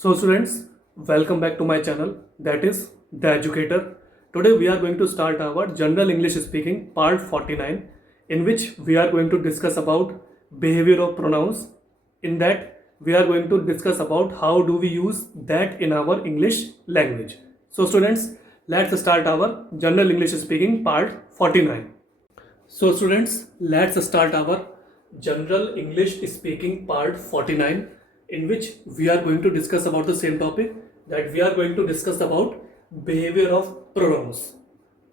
So students, welcome back to my channel, that is The Educator. Today we are going to start our General English Speaking part 49, in which we are going to discuss about behavior of pronouns. In that we are going to discuss about how do we use that in our English language. So students, let's start our General English Speaking part 49. So students, let's start our General English Speaking part 49, in which we are going to discuss about the same topic, that we are going to discuss about behavior of pronouns.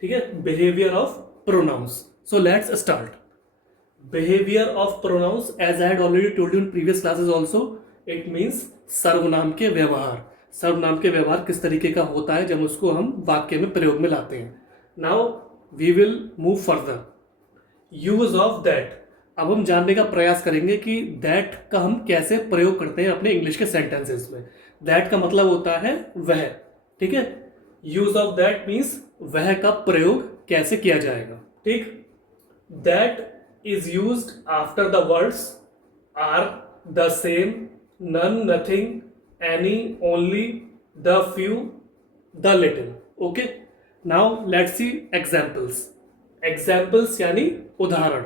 ठीक है, behavior of pronouns. So let's start. Behavior of pronouns, as I had already told you in previous classes also, it means सर्वनाम के व्यवहार. सर्वनाम के व्यवहार किस तरीके का होता है जब उसको हम वाक्य में प्रयोग में लाते हैं. Now we will move further. Use of that. अब हम जानने का प्रयास करेंगे कि दैट का हम कैसे प्रयोग करते हैं अपने इंग्लिश के सेंटेंसेस में. दैट का मतलब होता है वह. ठीक है, यूज ऑफ दैट मीन्स वह का प्रयोग कैसे किया जाएगा. ठीक, that is used after the words are, the same, none, nothing, any, only, the few, the little. Okay, now let's see examples. Examples यानी उदाहरण.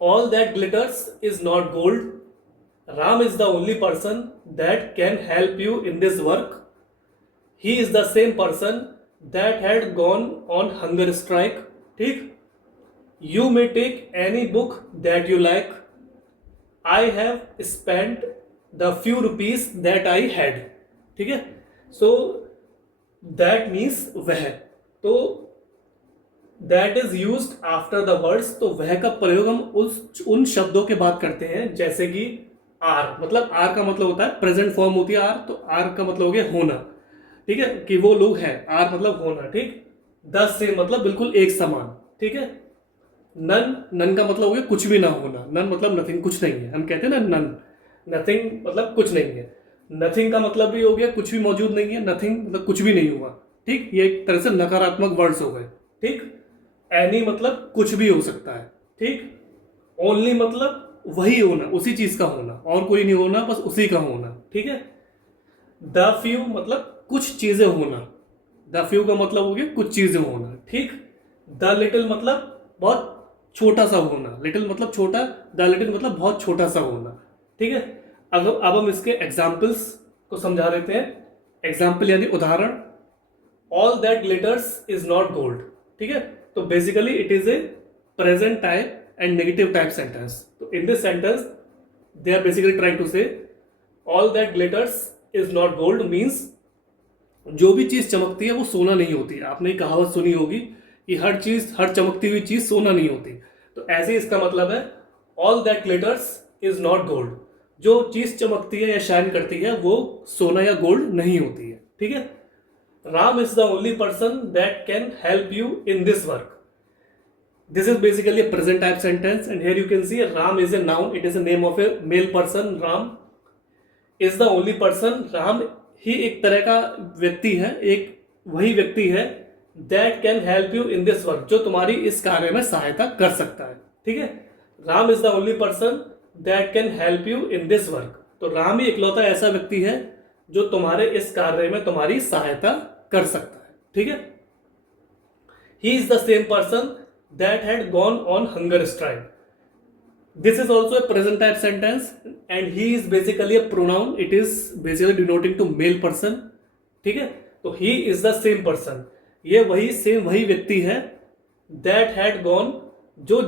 All that glitters is not gold. Ram is the only person that can help you in this work. He is the same person that had gone on hunger strike. ठीक, you may take any book that you like. I have spent the few rupees that I had. ठीक है, so that means वह. तो that is use after the words. तो वह का प्रयोग हम उन शब्दों के बात करते हैं जैसे कि आर. मतलब आर का मतलब होता है प्रेजेंट फॉर्म होती है आर. तो आर का मतलब हो गया होना. ठीक है, कि वो लोग हैं. आर मतलब होना. ठीक, द सेम मतलब बिल्कुल एक समान. ठीक है, नन, नन का मतलब हो गया कुछ भी ना होना. नन मतलब नथिंग, कुछ नहीं है. हम कहते हैं ना नन, नथिंग मतलब कुछ नहीं है. नथिंग का मतलब भी हो गया कुछ भी मौजूद नहीं है. नथिंग मतलब कुछ भी नहीं हुआ. ठीक, ये एक तरह से नकारात्मक वर्ड्स हो गए. ठीक, एनी मतलब कुछ भी हो सकता है. ठीक, ओनली मतलब वही होना, उसी चीज का होना, और कोई नहीं होना, बस उसी का होना. ठीक है, द फ्यू मतलब कुछ चीजें होना. द फ्यू का मतलब हो गया कुछ चीजें होना. ठीक, द लिटिल मतलब बहुत छोटा सा होना. लिटिल मतलब छोटा, द लिटिल मतलब बहुत छोटा सा होना. ठीक है, अब हम इसके एग्जाम्पल्स को समझा लेते हैं. एग्जाम्पल यानी उदाहरण. All that glitters is not gold. ठीक है, तो basically it is a present type and negative type sentence. तो in this sentence they are basically trying to say all that glitters is not gold means जो भी चीज चमकती है वो सोना नहीं होती. आपने एक कहावत सुनी होगी कि हर चमकती हुई चीज सोना नहीं होती. तो ऐसे ही इसका मतलब है all that glitters is not gold. जो चीज चमकती है या शाइन करती है वो सोना या गोल्ड नहीं होती है. ठीक है, Ram is the only person that can help you in this work. This is basically a present type sentence, and here you can see Ram is a noun. It is a name of a male person. Ram is the only person. Ram ही एक तरह का व्यक्ति है, एक वही व्यक्ति है that can help you in this work, जो तुम्हारी इस कार्य में सहायता कर सकता है. ठीक है, Ram is the only person that can help you in this work. तो राम ही इकलौता ऐसा व्यक्ति है जो तुम्हारे इस कार्य में तुम्हारी सहायता कर सकता है. ठीक है, he is the same person that had gone on hunger strike. This is also a present type sentence and he is basically a pronoun. It is basically denoting to male person. ठीक है, तो he is the same person, ये वही व्यक्ति है that had gone, जो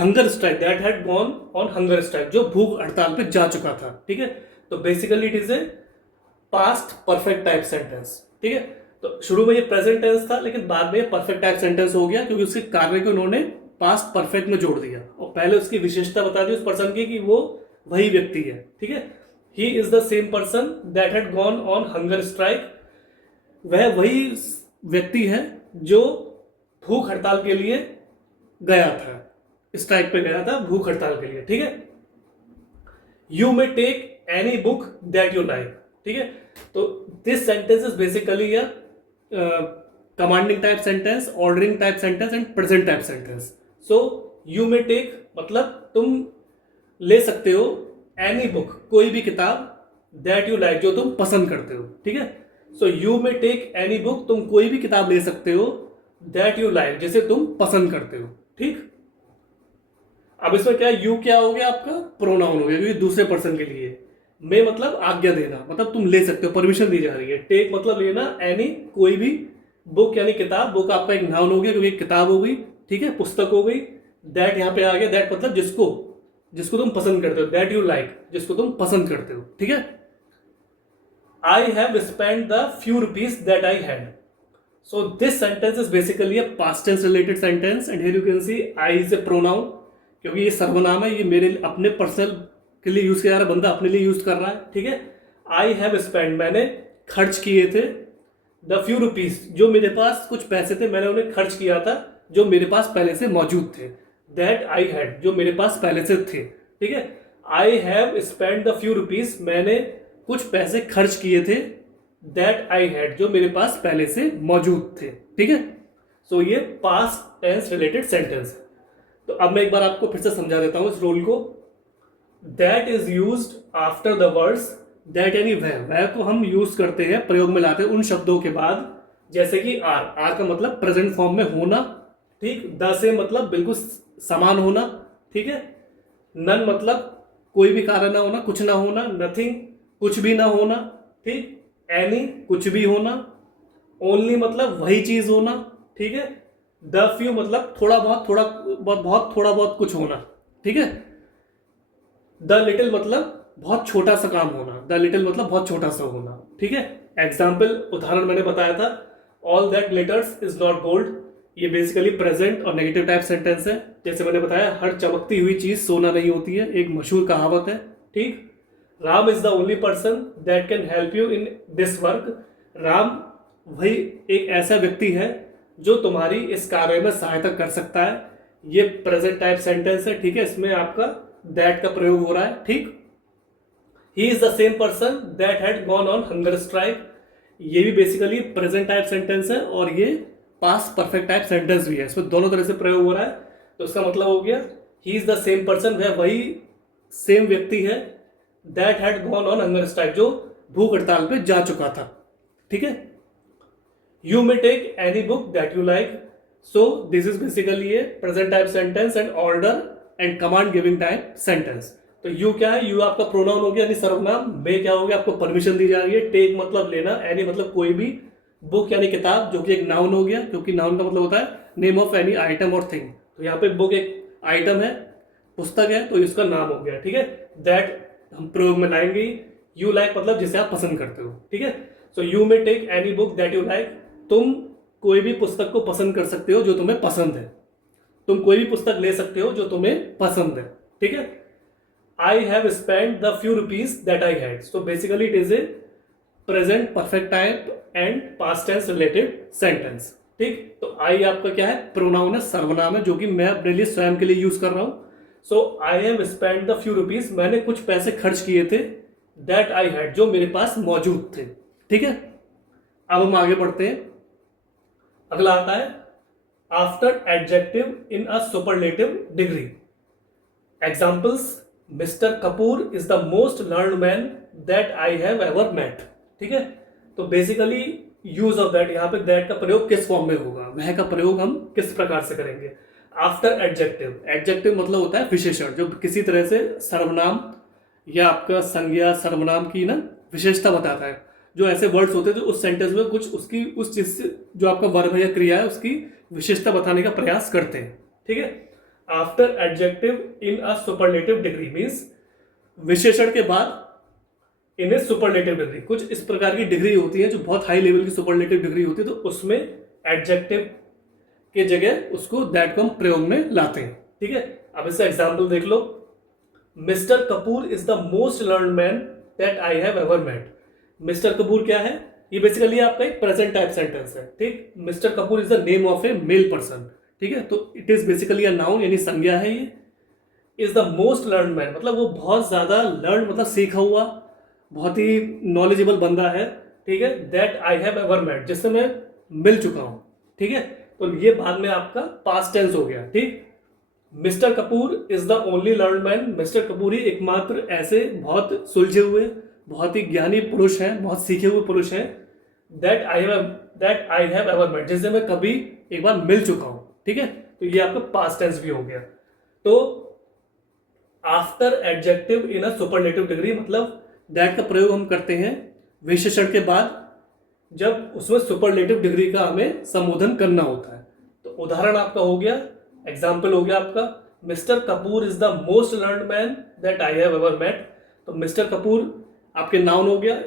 hunger strike, that had gone on hunger strike, जो भूख हड़ताल पे जा चुका था. ठीक है, तो basically it is A past perfect type sentence. ठीक है, तो शुरू में ये प्रेजेंट टेंस था लेकिन बाद में ये परफेक्ट टाइप सेंटेंस हो गया क्योंकि उसके कार्य को उन्होंने पास्ट परफेक्ट में जोड़ दिया और पहले उसकी विशेषता बता दी उस पर्सन की कि वो वही व्यक्ति है. ठीक है, he is the same person that had gone on hunger strike. वह वही व्यक्ति है जो भूख हड़ताल के लिए गया था, स्ट्राइक पे गया था भूख हड़ताल के लिए. ठीक है, you may take any book that you like. ठीक है, तो this sentence is basically a commanding type sentence, ordering type sentence and present type sentence. So you may take मतलब तुम ले सकते हो एनी बुक, कोई भी किताब, दैट यू लाइक, जो तुम पसंद करते हो, ठीक है। सो यू में टेक एनी बुक, तुम कोई भी किताब ले सकते हो, दैट यू लाइक, जिसे तुम पसंद करते हो, ठीक। अब इसमें क्या, यू क्या हो गया आपका, प्रोनाउन हो गया, क्योंकि दूसरे पर्सन के लिए। मे मतलब आज्ञा देना, मतलब तुम ले सकते हो, परमिशन दी जा रही है। टेक मतलब लेना, एनी कोई भी, बुक यानी किताब, बुक आपका एक नाउन हो गया क्योंकि एक किताब हो गई, ठीक है, पुस्तक हो गई। दैट यहाँ पे आ गया, दैट मतलब जिसको, जिसको तुम पसंद करते हो, दैट यू लाइक, जिसको तुम पसंद करते हो, ठीक है। I have spend the few rupees that I had. So this sentence is basically a past tense related sentence and here you can see I is a pronoun, क्योंकि ये सर्वनाम है, ये मेरे अपने पर्सनल के लिए यूज किया जा रहा है, बंदा अपने लिए यूज कर रहा है, ठीक है। आई हैव स्पेंड, मैंने खर्च किए थे, द फ्यू रुपीज, जो मेरे पास कुछ पैसे थे मैंने उन्हें खर्च किया था, जो मेरे पास पहले से मौजूद थे। दैट आई हैड, जो मेरे पास पहले से थे, ठीक है। I have spend the few rupees, मैंने कुछ पैसे खर्च किए थे, दैट आई हैड, जो मेरे पास पहले से मौजूद थे, ठीक है। सो ये पास्ट टेंस रिलेटेड सेंटेंस है। तो अब मैं एक बार आपको फिर से समझा देता हूं इस रूल को। That is used after the words, that यानी वह को हम यूज करते हैं, प्रयोग में लाते हैं उन शब्दों के बाद, जैसे कि आर का मतलब प्रेजेंट फॉर्म में होना, ठीक। द से मतलब बिल्कुल समान होना, ठीक है। नन मतलब कोई भी कार्य ना होना, कुछ ना होना। नथिंग कुछ भी ना होना, ठीक। एनी कुछ भी होना। ओनली मतलब वही चीज होना, ठीक है। द फ्यू मतलब थोड़ा बहुत कुछ होना, ठीक है। द लिटिल मतलब बहुत छोटा सा काम होना, द लिटिल मतलब बहुत छोटा सा होना, ठीक है। एग्जाम्पल उदाहरण मैंने बताया था, all that glitters is not gold, ये बेसिकली प्रेजेंट और नेगेटिव टाइप सेंटेंस है। जैसे मैंने बताया, हर चमकती हुई चीज सोना नहीं होती है, एक मशहूर कहावत है, ठीक। Ram is the only person that can help you in this work, Ram वही एक ऐसा व्यक्ति है जो तुम्हारी इस कार्य में सहायता कर सकता है। ये प्रेजेंट टाइप सेंटेंस है, ठीक है, इसमें आपका दैट का प्रयोग हो रहा है, ठीक। ही is the same person that had gone on hunger strike, ये भी बेसिकली प्रेजेंट टाइप सेंटेंस है और ये पास्ट परफेक्ट टाइप सेंटेंस भी है, इसमें दोनों तरह से प्रयोग हो रहा है। तो इसका मतलब हो गया, he is the same person, वह वही सेम व्यक्ति है, that had gone on hunger strike, जो भूख हड़ताल पे जा चुका था, ठीक है। You may take any book that you like, so this is basically a present type sentence and order and command giving type sentence. तो यू क्या है, यू आपका प्रोनाउन हो गया यानी सर्वनाम। मे क्या हो गया, आपको परमिशन दी जा रही है। टेक मतलब लेना, एनी मतलब कोई भी, बुक यानी किताब, जो कि एक नाउन हो गया, क्योंकि नाउन का मतलब होता है नेम ऑफ एनी आइटम और थिंग। तो यहाँ पे बुक एक आइटम है, पुस्तक है, तो इसका नाम हो गया, ठीक है। दैट हम प्रयोग में लाएंगे। यू लाइक मतलब जिसे आप पसंद करते हो, ठीक है। So you may take any book that you like, तुम कोई भी पुस्तक को पसंद कर सकते हो जो तुम्हें पसंद है, तुम कोई भी पुस्तक ले सकते हो जो तुम्हें पसंद है, ठीक है। I have spend the few rupees that I had, so basically it is a present perfect type and past tense related sentence, ठीक। तो आई आपका क्या है, प्रोनाउन है, सर्वनाम है, जो कि मैं अपने लिए स्वयं के लिए यूज कर रहा हूं। So I have spend the few rupees, मैंने कुछ पैसे खर्च किए थे, दैट आई हैड, जो मेरे पास मौजूद थे, ठीक है। अब हम आगे बढ़ते हैं। अगला आता है after adjective in a superlative degree. Examples, mister Kapoor is the most learned man that I have ever met, ठीक है। तो बेसिकली यूज ऑफ दैट, यहाँ पे दैट का प्रयोग किस फॉर्म में होगा, वह का प्रयोग हम किस प्रकार से करेंगे। आफ्टर एडजेक्टिव, एडजेक्टिव मतलब होता है विशेषण, जो किसी तरह से सर्वनाम या आपका संज्ञा सर्वनाम की ना विशेषता बताता है। जो ऐसे वर्ड्स होते हैं जो उस सेंटेंस में कुछ उसकी उस चीज से, जो आपका वर्ब है या क्रिया है, उसकी विशेषता बताने का प्रयास करते हैं, ठीक है। After adjective in a superlative degree means विशेषण के बाद इन ए सुपरलेटिव डिग्री, कुछ इस प्रकार की डिग्री होती है जो बहुत हाई लेवल की सुपरलेटिव डिग्री होती है, तो उसमें एडजेक्टिव के जगह उसको दैट को हम प्रयोग में लाते हैं, ठीक है। अब इसका एग्जाम्पल देख लो, mister Kapoor is the most learned man that I have ever met. Mister Kapoor क्या है, ये बेसिकली आपका एक प्रेजेंट टाइप सेंटेंस है, ठीक। Mister Kapoor is the name of A mail person, ठीक है। तो it is basically a noun यानी संज्ञा है। ये is the most learned man मतलब वो बहुत ज्यादा लर्न मतलब सीखा हुआ, बहुत ही नॉलेजेबल बंदा है, ठीक है। That I have ever met, जिससे मैं मिल चुका हूं, ठीक है। तो ये बाद में आपका पास्ट टेंस हो गया, ठीक। Mister Kapoor is the only learned man, mister Kapoor ही एकमात्र ऐसे बहुत सुलझे हुए, बहुत ही ज्ञानी पुरुष हैं, बहुत सीखे हुए पुरुष हैं, that I have ever met, जिससे मैं कभी एक बार मिल चुका हूं। ठीक है, तो ये आपका पास्ट टेंस भी हो गया। तो after adjective in a superlative degree, मतलब दैट का प्रयोग हम करते हैं विशेषण के बाद, जब उसमें सुपरलेटिव डिग्री का हमें संबोधन करना होता है। तो उदाहरण आपका हो गया, एग्जाम्पल हो गया आपका, mister Kapoor is the most learned man that I have ever met. तो मिस्टर कपूर आपके नाउन हो गया,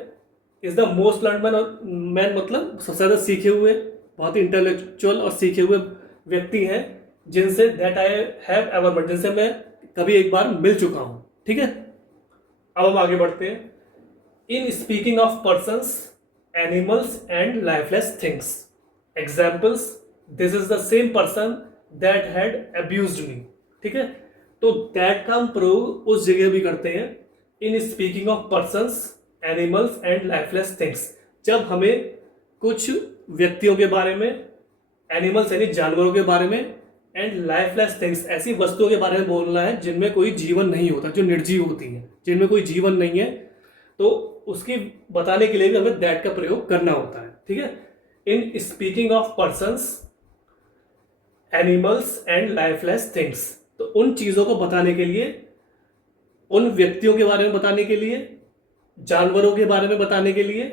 is the most learned man मतलब सबसे ज्यादा सीखे हुए, बहुत ही इंटेलेक्चुअल और सीखे हुए व्यक्ति हैं, जिनसे that I have ever met, जिनसे मैं कभी एक बार मिल चुका हूं। ठीक है, अब हम आगे बढ़ते हैं। In speaking of persons, animals and lifeless things, examples, this is the same person that had abused me. ठीक है, तो दैट का हम प्रयोग उस जगह भी करते हैं, in speaking of persons, animals and lifeless things, जब हमें कुछ व्यक्तियों के बारे में, एनिमल्स यानी जानवरों के बारे में, एंड लाइफलेस थिंग्स ऐसी वस्तुओं के बारे में बोलना है जिनमें कोई जीवन नहीं होता, जो निर्जीव होती हैं, जिनमें कोई जीवन नहीं है, तो उसकी बताने के लिए भी हमें दैट का प्रयोग करना होता है। ठीक है, इन speaking of persons, animals and lifeless things, तो उन चीजों को बताने के लिए, उन व्यक्तियों के बारे में बताने के लिए, जानवरों के बारे में बताने के लिए,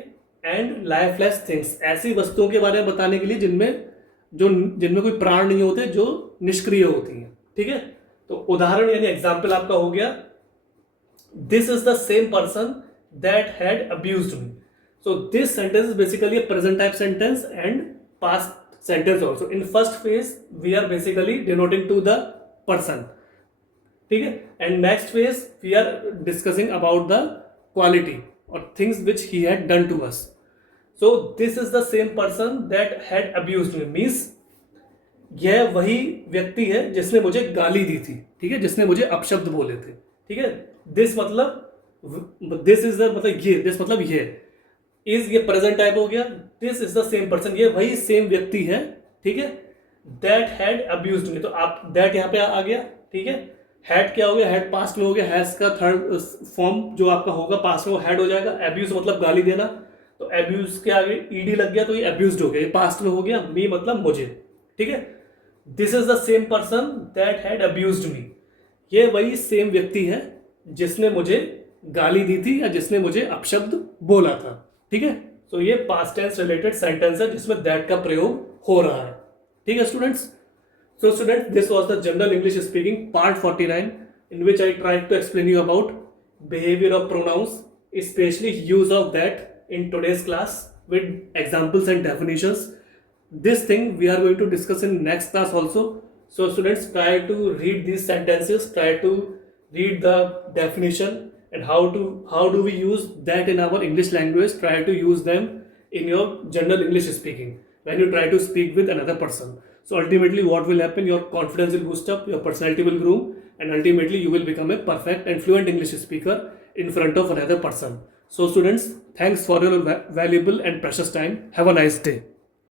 एंड लाइफलेस थिंग्स ऐसी वस्तुओं के बारे में बताने के लिए जिनमें कोई प्राण नहीं होते, जो निष्क्रिय होती हैं। ठीक है, तो उदाहरण यानी एग्जाम्पल आपका हो गया, this is the same person that had abused me. So this sentence is basically a present type sentence and past sentence also. In first phase we are basically denoting to the person. ठीक है, and next phase we are discussing about the quality or things which he had done to us. So this is the same person that had abused me means यह वही व्यक्ति है जिसने मुझे गाली दी थी। ठीक है, जिसने मुझे अपशब्द बोले थे। ठीक है, दिस मतलब दिस इज द मतलब ये, दिस मतलब ये, इज ये प्रेजेंट टाइप हो गया, this is the same person ये वही सेम व्यक्ति है। ठीक है, दैट हैड अब्यूज्ड मी, तो आप दैट यहाँ पे आ गया। ठीक है, हैड क्या हो गया, हैड पास्ट में हो गया, हैज का थर्ड फॉर्म जो आपका होगा पास्ट में वो हैड हो जाएगा। अब्यूज मतलब गाली देना, तो अब्यूज के आगे ईडी लग गया तो ये अब्यूज्ड हो गया, ये पास्ट में हो गया। मी मतलब मुझे। ठीक है, this is the same person that had abused me, ये वही सेम व्यक्ति है जिसने मुझे गाली दी थी या जिसने मुझे अपशब्द बोला था। ठीक है, तो ये पास्ट टेंस रिलेटेड सेंटेंस है जिसमें दैट का प्रयोग हो रहा है। ठीक है students, so students, this was the general English speaking part 49 in which I tried to explain you about behavior of pronouns, especially use of that in today's class with examples and definitions. This thing we are going to discuss in next class also. So students, try to read these sentences, try to read the definition and how do we use that in our English language. Try to use them in your general English speaking when you try to speak with another person. So ultimately what will happen, your confidence will boost up, your personality will grow, and ultimately you will become a perfect and fluent English speaker in front of another person. So students, thanks for your valuable and precious time. Have a nice day.